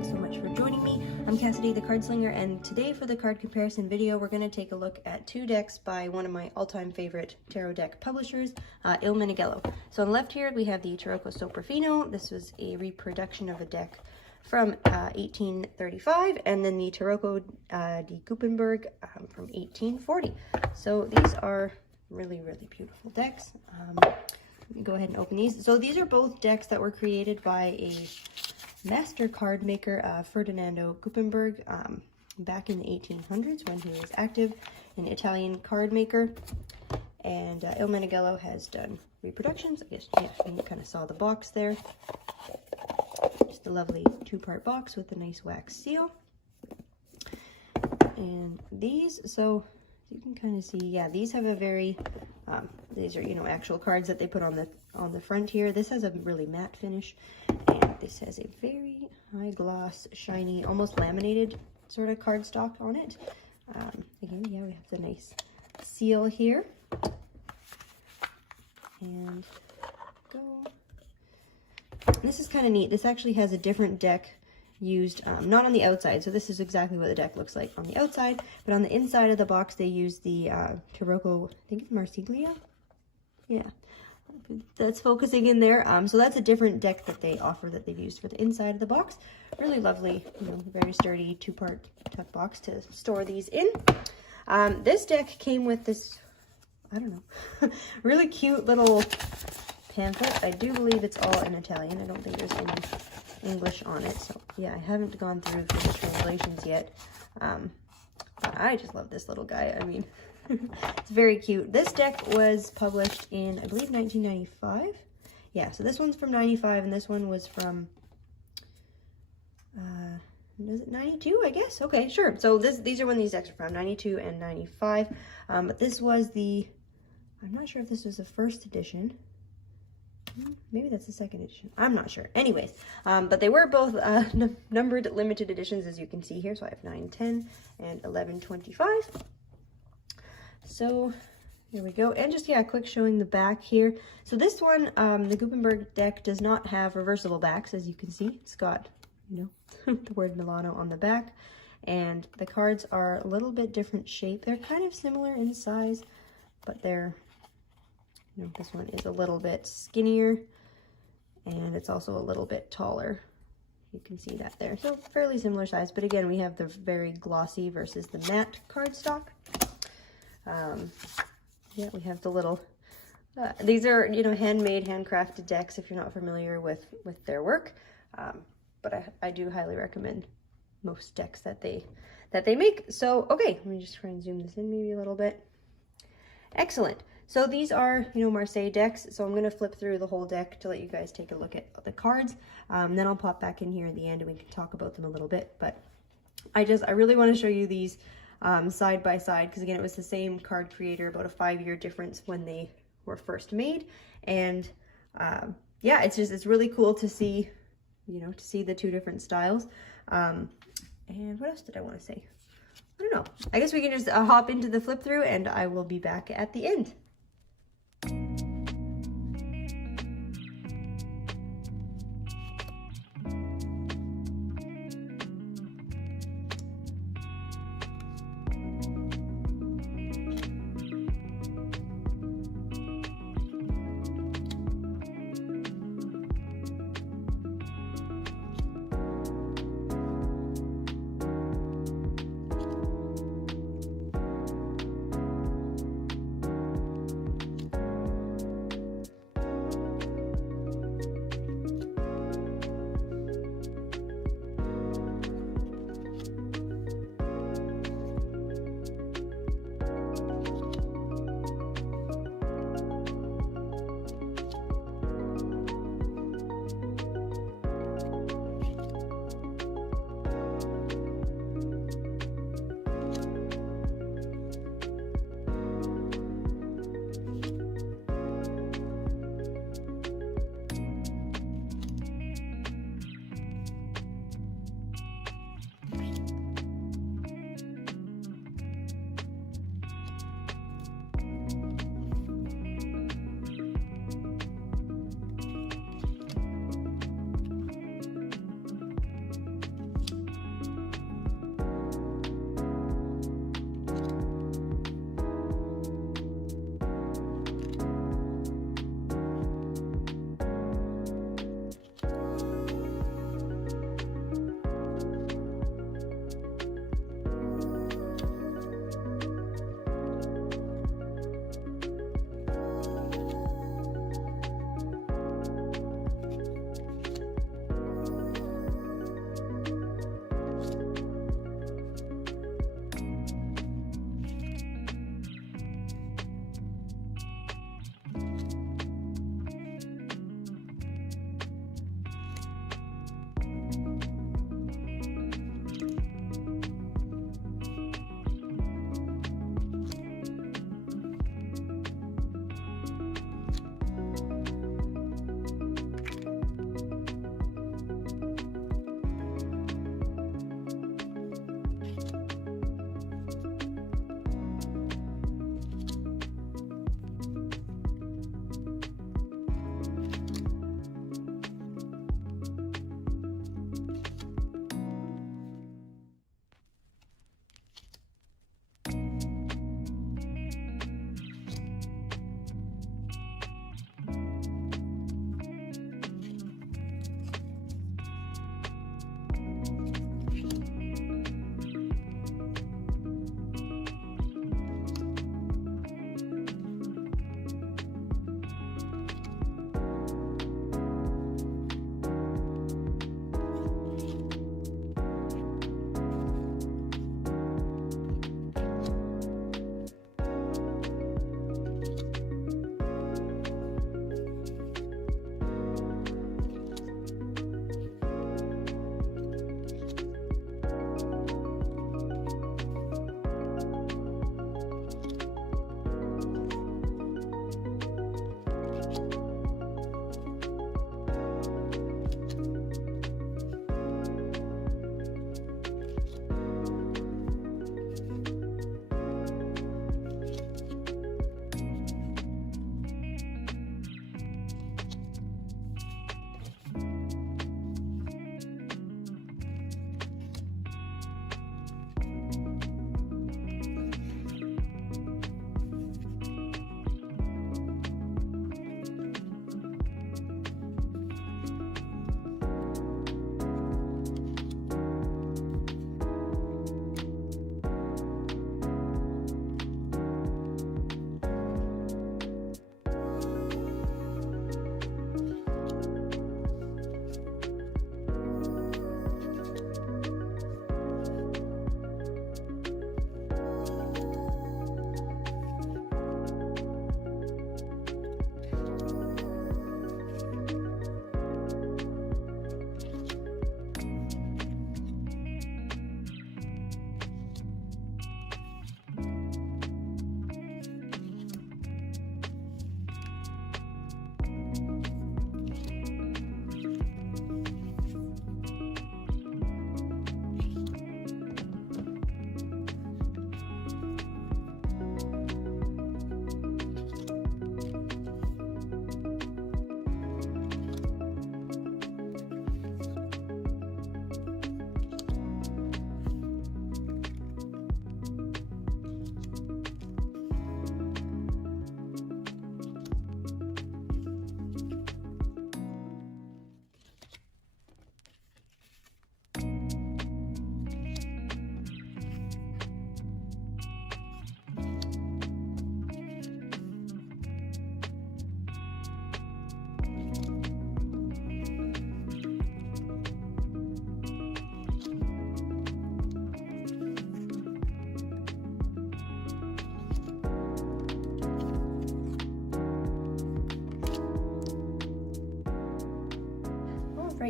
Thanks so much for joining me. I'm Cassidy the Cardslinger, and today for the card comparison video, we're going to take a look at two decks by one of my all-time favorite tarot deck publishers, Il Meneghello. So on the left here, we have the Tarocco Soprafino. This was a reproduction of a deck from 1835, and then the Tarocco Di Gumppenberg from 1840. So these are really, really beautiful decks. Let me go ahead and open these. So these are both decks that were created by a master card maker, Ferdinando Gumppenberg, back in the 1800s when he was active, an Italian card maker. And Il Meneghello has done reproductions. I guess, yeah, you kind of saw the box there. Just a lovely two-part box with a nice wax seal. And these, so you can kind of see, yeah, these have a very, these are, you know, actual cards that they put on the front here. This has a really matte finish, and this has a very high gloss, shiny, almost laminated sort of cardstock on it. Again, yeah, we have the nice seal here. And go. This is kind of neat. This actually has a different deck used, not on the outside. So this is exactly what the deck looks like on the outside, but on the inside of the box, they use the Tarocco, I think it's Marsiglia. Yeah, that's focusing in there. So that's a different deck that they offer that they've used for the inside of the box. Really lovely, you know, very sturdy two-part tuck box to store these in. This deck came with this, I don't know, really cute little pamphlet. I do believe it's all in Italian. I don't think there's any English on it. So yeah, I haven't gone through for the translations yet. But I just love this little guy. I mean, it's very cute. This deck was published in, I believe, 1995. Yeah, so this one's from 95 and this one was from, is it 92, I guess? Okay, sure. So these are when these decks are from, 92 and 95. But this was the, I'm not sure if this was the first edition. Maybe that's the second edition. I'm not sure. Anyways, but they were both numbered limited editions, as you can see here. So I have 9, 10, and 11, 25. So here we go. And just, yeah, quick showing the back here. So this one, the Gumppenberg deck does not have reversible backs, as you can see. It's got, you know, the word Milano on the back. And the cards are a little bit different shape. They're kind of similar in size, but they're, you know, this one is a little bit skinnier, and it's also a little bit taller. You can see that there. So fairly similar size, but again, we have the very glossy versus the matte cardstock. Yeah, we have the little, these are, you know, handmade, handcrafted decks if you're not familiar with their work. But I do highly recommend most decks that they make. So, okay, let me just try and zoom this in maybe a little bit. Excellent. So these are, you know, Marseille decks. So I'm going to flip through the whole deck to let you guys take a look at the cards. Then I'll pop back in here at the end and we can talk about them a little bit. But I really want to show you these side by side, because again, it was the same card creator, about a 5-year difference when they were first made. And yeah, it's really cool to see, you know, to see the two different styles. And what else did I want to say? I don't know. I guess we can just hop into the flip through and I will be back at the end.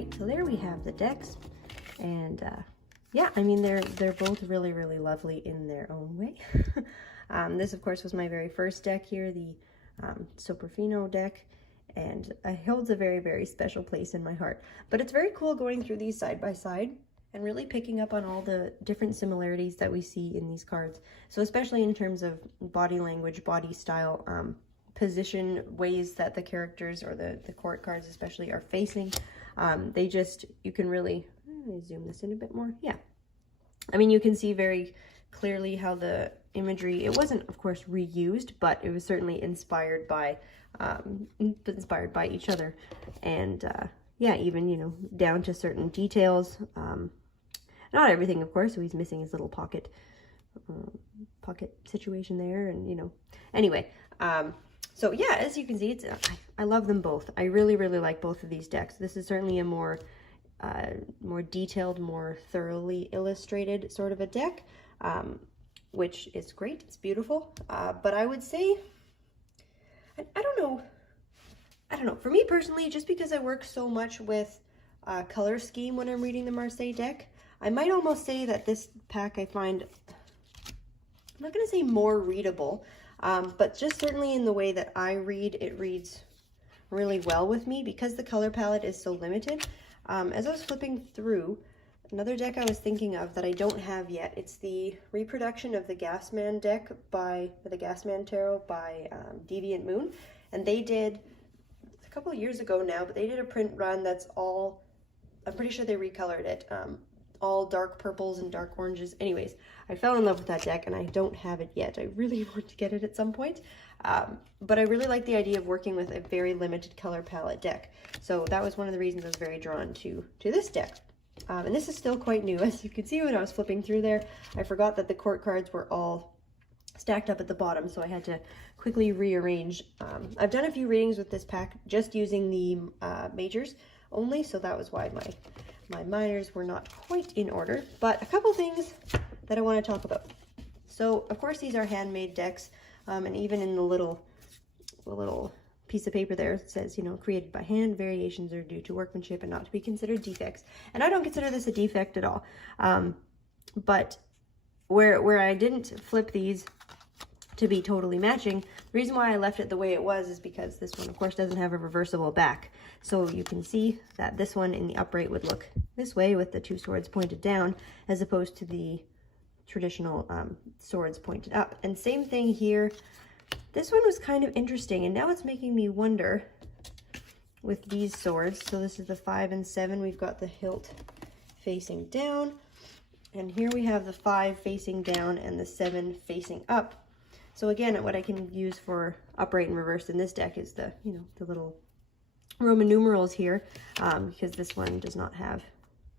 right, so there we have the decks, and yeah, I mean, they're both really, really lovely in their own way. This, of course, was my very first deck here, the Soprafino deck, and it holds a very, very special place in my heart. But it's very cool going through these side by side and really picking up on all the different similarities that we see in these cards. So especially in terms of body language, body style, position, ways that the characters or the court cards especially are facing. They just, you can really, let me zoom this in a bit more. Yeah. I mean, you can see very clearly how the imagery, it wasn't of course reused, but it was certainly inspired by each other. And yeah, even, you know, down to certain details. Not everything, of course, so he's missing his little pocket situation there, and, you know, anyway, so yeah, as you can see, it's I love them both. I really, really like both of these decks. This is certainly a more detailed, more thoroughly illustrated sort of a deck, which is great. It's beautiful, but I would say, I don't know, for me personally, just because I work so much with color scheme when I'm reading the Marseille deck, I might almost say that this pack I find, I'm not going to say more readable, but just certainly in the way that I read, it reads really well with me because the color palette is so limited. As I was flipping through, another deck I was thinking of that I don't have yet, it's the reproduction of the Gasman deck by, the Gasman Tarot by Deviant Moon, and they did, a couple of years ago now, but they did a print run that's all, I'm pretty sure they recolored it, all dark purples and dark oranges. Anyways, I fell in love with that deck and I don't have it yet. I really want to get it at some point. But I really like the idea of working with a very limited color palette deck. So that was one of the reasons I was very drawn to this deck. And this is still quite new. As you can see when I was flipping through there, I forgot that the court cards were all stacked up at the bottom, so I had to quickly rearrange. I've done a few readings with this pack just using the majors only, so that was why my minors were not quite in order. But a couple things that I want to talk about. So of course these are handmade decks, and even in the little piece of paper there it says, you know, created by hand, variations are due to workmanship and not to be considered defects. And I don't consider this a defect at all. But where I didn't flip these to be totally matching, the reason why I left it the way it was is because this one of course doesn't have a reversible back. So you can see that this one in the upright would look this way with the two swords pointed down, as opposed to the traditional swords pointed up. And same thing here. This one was kind of interesting, and now it's making me wonder with these swords. So this is the 5 and 7. We've got the hilt facing down, and here we have the 5 facing down and the 7 facing up. So again, what I can use for upright and reversed in this deck is the, you know, the little Roman numerals here, because this one does not have,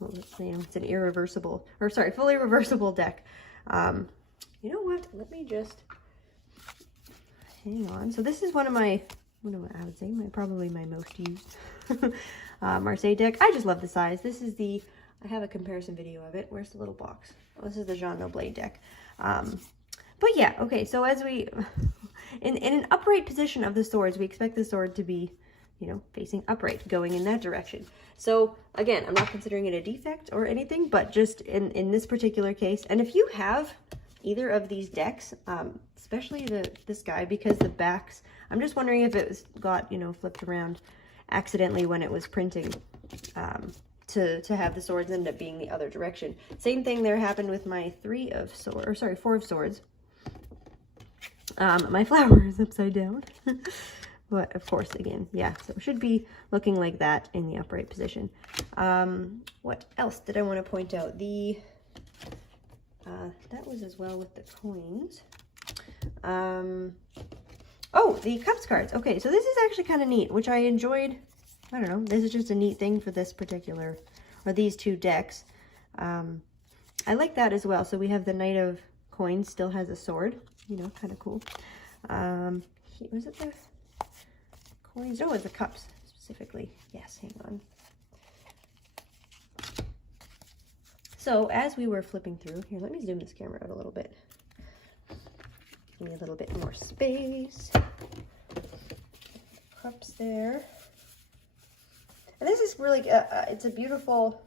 well, you know, it's an irreversible, or sorry, fully reversible deck. You know what? Let me just hang on. So this is one of my, I would say probably my most used Marseille deck. I just love the size. This is the, I have a comparison video of it. Where's the little box? Oh, this is the Jean Noblet deck. But yeah, okay. So as we, in an upright position of the swords, we expect the sword to be, you know, facing upright, going in that direction. So again, I'm not considering it a defect or anything, but just in this particular case, and if you have either of these decks, especially this guy, because the backs, I'm just wondering if it got, you know, flipped around accidentally when it was printing, to have the swords end up being the other direction. Same thing there happened with my 4 of swords. My flower is upside down. But of course, again, yeah, so it should be looking like that in the upright position. What else did I want to point out? That was as well with the coins. Oh, the cups cards. Okay, so this is actually kind of neat, which I enjoyed. I don't know, this is just a neat thing for this particular, or these two decks. I like that as well. So we have the Knight of Coins still has a sword, you know, kind of cool. Was it the coins? No, it's the cups specifically. Yes, hang on. So as we were flipping through, here, let me zoom this camera out a little bit. Give me a little bit more space. Cups there. And this is just really, it's a beautiful,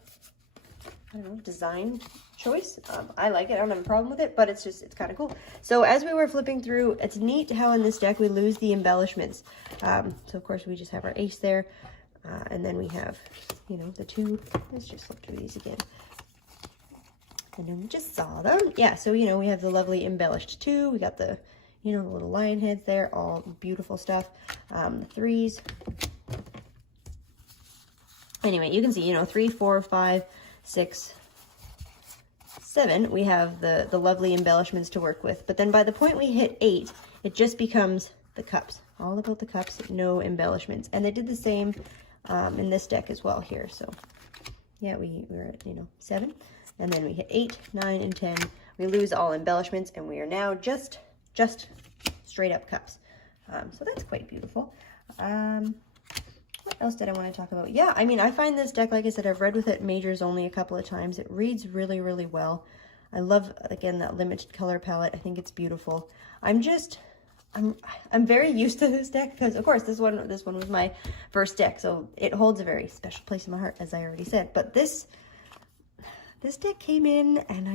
I don't know, design choice. I like it. I don't have a problem with it, but it's kind of cool. So as we were flipping through, it's neat how in this deck we lose the embellishments. So of course we just have our ace there, and then we have, you know, the two. Let's just flip through these again. And then we just saw them. Yeah, so, you know, we have the lovely embellished 2. We got the, you know, the little lion heads there, all beautiful stuff. The 3s. Anyway, you can see, you know, 3, 4, 5, 6, 7, we have the lovely embellishments to work with. But then by the point we hit 8, it just becomes the cups. All about the cups, no embellishments. And they did the same in this deck as well here. So, yeah, we're at, you know, 7. And then we hit 8, 9, and 10. We lose all embellishments, and we are now just straight up cups. So that's quite beautiful. What else did I want to talk about? Yeah, I mean, I find this deck, like I said, I've read with it majors only a couple of times. It reads really, really well. I love, again, that limited color palette. I think it's beautiful. I'm very used to this deck because, of course, this one was my first deck, so it holds a very special place in my heart, as I already said. But this deck came in, and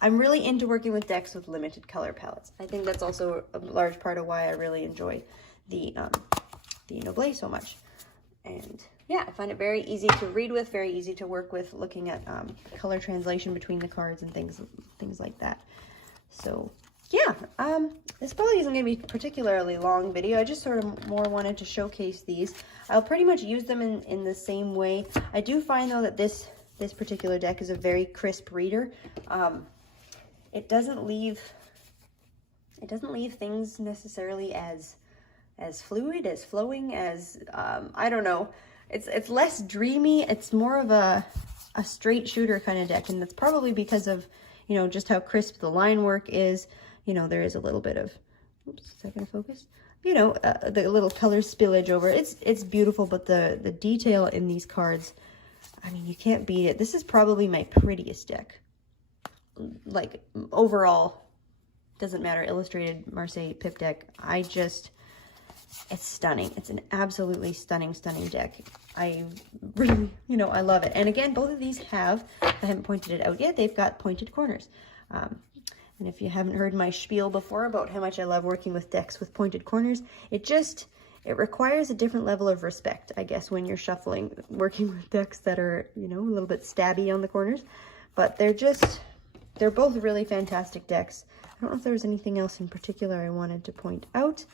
I'm really into working with decks with limited color palettes. I think that's also a large part of why I really enjoy the Noble so much. And yeah, I find it very easy to read with, very easy to work with, looking at color translation between the cards and things like that. So yeah, this probably isn't going to be a particularly long video. I just sort of more wanted to showcase these. I'll pretty much use them in the same way. I do find though that this particular deck is a very crisp reader. It doesn't leave things necessarily as fluid, as flowing, as I don't know. It's less dreamy. It's more of a straight shooter kind of deck, and that's probably because of, you know, just how crisp the line work is. You know, there is a little bit of, oops, is that gonna focus? You know, the little color spillage over it. It's beautiful, but the detail in these cards, I mean, you can't beat it. This is probably my prettiest deck. Like, overall, doesn't matter, illustrated, Marseille, pip deck. It's stunning. It's an absolutely stunning deck. I really, you know, I love it. And again, both of these I haven't pointed it out yet, they've got pointed corners. And if you haven't heard my spiel before about how much I love working with decks with pointed corners, it requires a different level of respect, I guess, when you're shuffling, working with decks that are, you know, a little bit stabby on the corners. But they're both really fantastic decks. I don't know if there was anything else in particular I wanted to point out,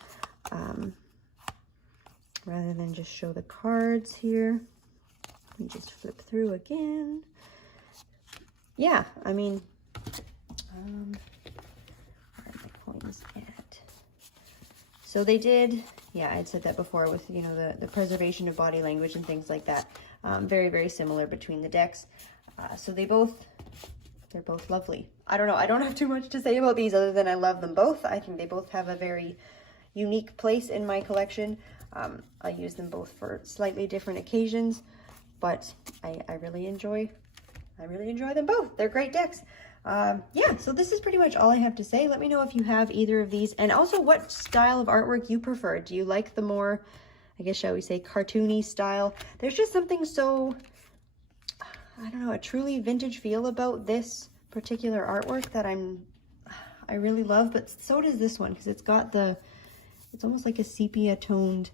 rather than just show the cards here. Let me just flip through again. Yeah, I mean, where are my coins at? So they did, yeah, I'd said that before with, you know, the preservation of body language and things like that. Very, very similar between the decks. So they're both lovely. I don't know, I don't have too much to say about these other than I love them both. I think they both have a very unique place in my collection. I use them both for slightly different occasions, but I really enjoy them both. They're great decks. Yeah, so this is pretty much all I have to say. Let me know if you have either of these, and also what style of artwork you prefer. Do you like the more, I guess, shall we say, cartoony style? There's just something so, I don't know, a truly vintage feel about this particular artwork that I really love, but so does this one, because it's got it's almost like a sepia toned,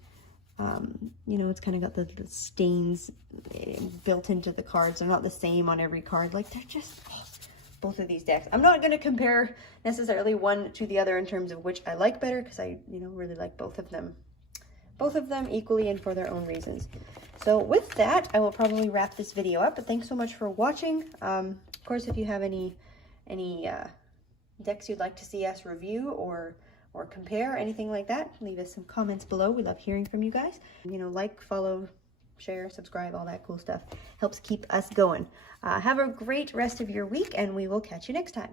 you know, it's kind of got the stains built into the cards. They're not the same on every card. Like, they're just, both of these decks. I'm not going to compare necessarily one to the other in terms of which I like better, because I, you know, really like both of them equally and for their own reasons. So with that, I will probably wrap this video up, but thanks so much for watching. Of course, if you have any decks you'd like to see us review or compare, anything like that, leave us some comments below. We love hearing from you guys. You know, like, follow, share, subscribe, all that cool stuff helps keep us going. Have a great rest of your week, and we will catch you next time.